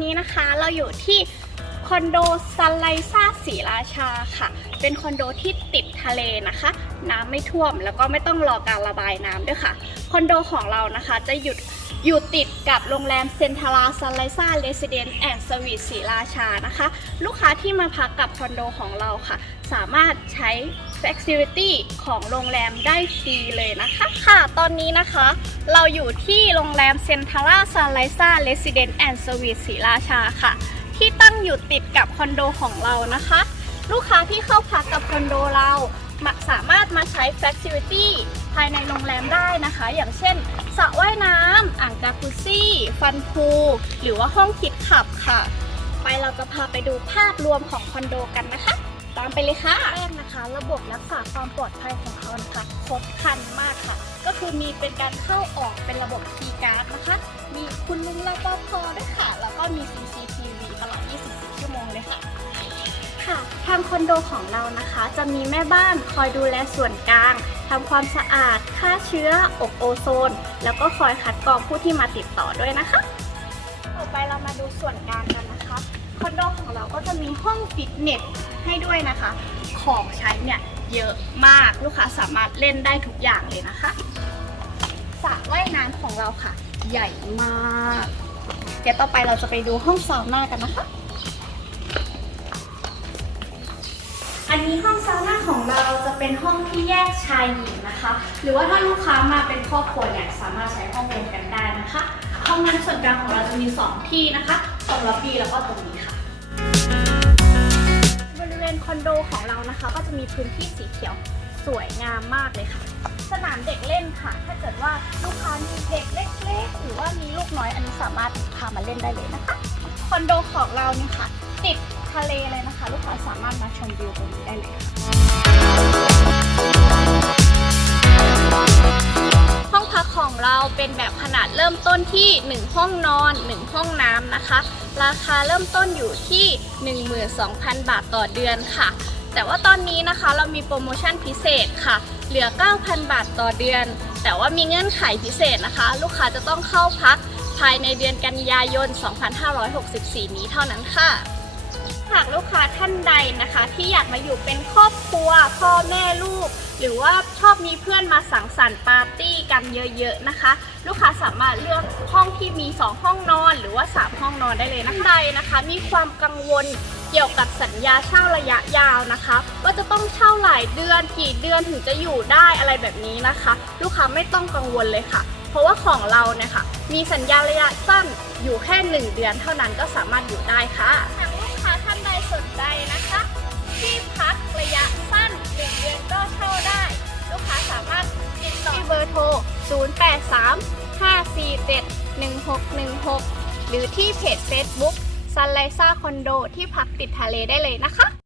นนี้นะคะเราอยู่ที่คอนโดซันไลซ่าศรีราชาค่ะ เป็นคอนโดที่ติดทะเลนะคะ น้ำไม่ท่วมแล้วก็ไม่ต้องรอการระบายน้ำด้วยค่ะ คอนโดของเรานะคะจะหยุด อยู่ติดกับโรงแรมเซนทาราซันไลซ่าเรสิเดนต์แอนด์สวีทศรีราชานะคะ ลูกค้าที่มาพักกับคอนโดของเราค่ะ สามารถใช้ Flexibility ของโรงแรมได้ฟรีเลยนะคะค่ะ ตอนนี้นะคะ เราอยู่ที่โรงแรมเซนทาราซันไลซ่าเรสิเดนต์แอนด์สวีทศรีราชาค่ะ ที่ตั้งอยู่ติดกับคอนโดของเรานะคะ ลูกค้าที่เข้าพักกับคอนโดเรามาสามารถมาใช้ Flexibility ภายในโรงแรมได้นะคะ อย่างเช่นสระว่ายน้ำอ่างจากุซซี่ ฟันพูหรือว่าห้องคิดขับค่ะ ไปเราจะพาไปดูภาพรวมของคอนโดกันนะคะ ตามไปเลยค่ะแรกนะคะ ระบบรักษาความปลอดภัยของเขานะคะครบครันมากค่ะ ก็คือมีเป็นการเข้าออกเป็นระบบคีย์การ์ดนะคะ มีคุณลุงรปภด้วยค่ะ แล้วก็มี CCTV ตลอด 24 ชั่วโมงเลยค่ะ ทางคอนโดของเรานะคะ จะมีแม่บ้านคอยดูแลส่วนกลางทำความสะอาดฆ่าเชื้ออบโอโซน แล้วก็คอยคัดกรองผู้ที่มาติดต่อด้วยนะคะ ต่อไปเรามาดูส่วนกลางกันนะคะคอนโดของเราก็จะมีห้องฟิตเนสให้ด้วยนะคะ ของใช้เนี่ยเยอะมากลูกค้าสามารถเล่นได้ทุกอย่างเลยนะคะสระว่ายน้ำของเราค่ะ ใหญ่มาก เดี๋ยวต่อไปเราจะไปดูห้องซาวน่ากันนะคะ อันนี้ห้องซาวน่าของเราจะเป็นห้องที่แยกชายหญิงนะคะ หรือว่าถ้าลูกค้ามาเป็นครอบครัวเนี่ยสามารถใช้ห้องรวมกันได้นะคะ ห้องน้ำส่วนกลางของเราจะมี 2 ที่นะคะตรงล็อบบี้แล้วก็ตรงนี้ค่ะ บริเวณคอนโดของเรานะคะ ก็จะมีพื้นที่สีเขียวสวยงามมากเลยค่ะ สนามเด็กเล่นค่ะ ถ้าเกิดว่าลูกค้ามีเด็กเล็กๆ หรือว่ามีลูกน้อยอันนี้สามารถพามาเล่นได้เลยนะคะ คอนโดของเรานี่ค่ะติด ทะเลเลยนะคะ ลูกค้าสามารถมาชมวิวตรงนี้ได้เลยค่ะห้องพักของเราเป็นแบบขนาดเริ่มต้นที่ 1 ห้องนอน 1 ห้องน้ำนะคะ ราคาเริ่มต้นอยู่ที่ 12,000 บาทต่อเดือนค่ะ แต่ว่าตอนนี้นะคะเรามีโปรโมชั่นพิเศษค่ะ เหลือ 9,000 บาทต่อเดือน แต่ว่ามีเงื่อนไขพิเศษนะคะ ลูกค้าจะต้องเข้าพักภายในเดือนกันยายน 2564 นี้เท่านั้นค่ะาท่านใดนะคะ ที่อยากมาอยู่เป็นครอบครัวพ่อแม่ลูก หรือว่าชอบมีเพื่อนมาสังสรรค์ปาร์ตี้กันเยอะๆนะคะ ลูกค้าสามารถเลือกห้องที่มี 2 ห้องนอน หรือว่า 3 ห้องนอนได้เลยนะคะใดนะคะ มีความกังวลเกี่ยวกับสัญญาเช่าระยะยาวนะคะว่าจะต้องเช่าหลายเดือนกี่เดือนถึงจะอยู่ได้อะไรแบบนี้นะคะ ลูกค้าไม่ต้องกังวลเลยค่ะ เพราะว่าของเราเนี่ยค่ะมีสัญญาระยะสั้นอยู่แค่ 1 เดือนเท่านั้นก็สามารถอยู่ได้ค่ะ สนใจนะคะ ที่พักระยะสั้น1เดือนก็เช่าได้ ลูกค้าสามารถติดต่อที่เบอร์โทร 083 547 1616 หรือที่เพจ Facebook ซันไลซ่าคอนโดที่พักติดทะเลได้เลยนะคะ